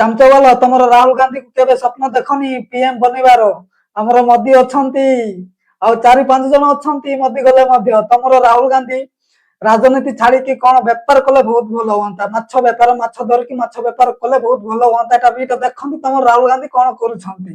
ଚାମଚବାଲା ତମର ରାହୁଲ ଗାନ୍ଧୀ କେବେ ସ୍ୱପ୍ନ ଦେଖନି ପିଏମ ବନିବାର। ଆମର ମୋଦି ଅଛନ୍ତି, ଆଉ 4-5 ଜଣ ଅଛନ୍ତି ମୋଦି ଗଲେ ମଧ୍ୟ। ତମର ରାହୁଲ ଗାନ୍ଧୀ ରାଜନୀତି ଛାଡିକି କଣ ବେପାର କଲେ ବହୁତ ଭଲ ହୁଅନ୍ତା। ମାଛ ବେପାର, ମାଛ ଧରିକି ମାଛ ବେପାର କଲେ ବହୁତ ଭଲ ହୁଅନ୍ତା। ଏଟା ବି ଦେଖନ୍ତୁ ତମର ରାହୁଲ ଗାନ୍ଧୀ କଣ କରୁଛନ୍ତି।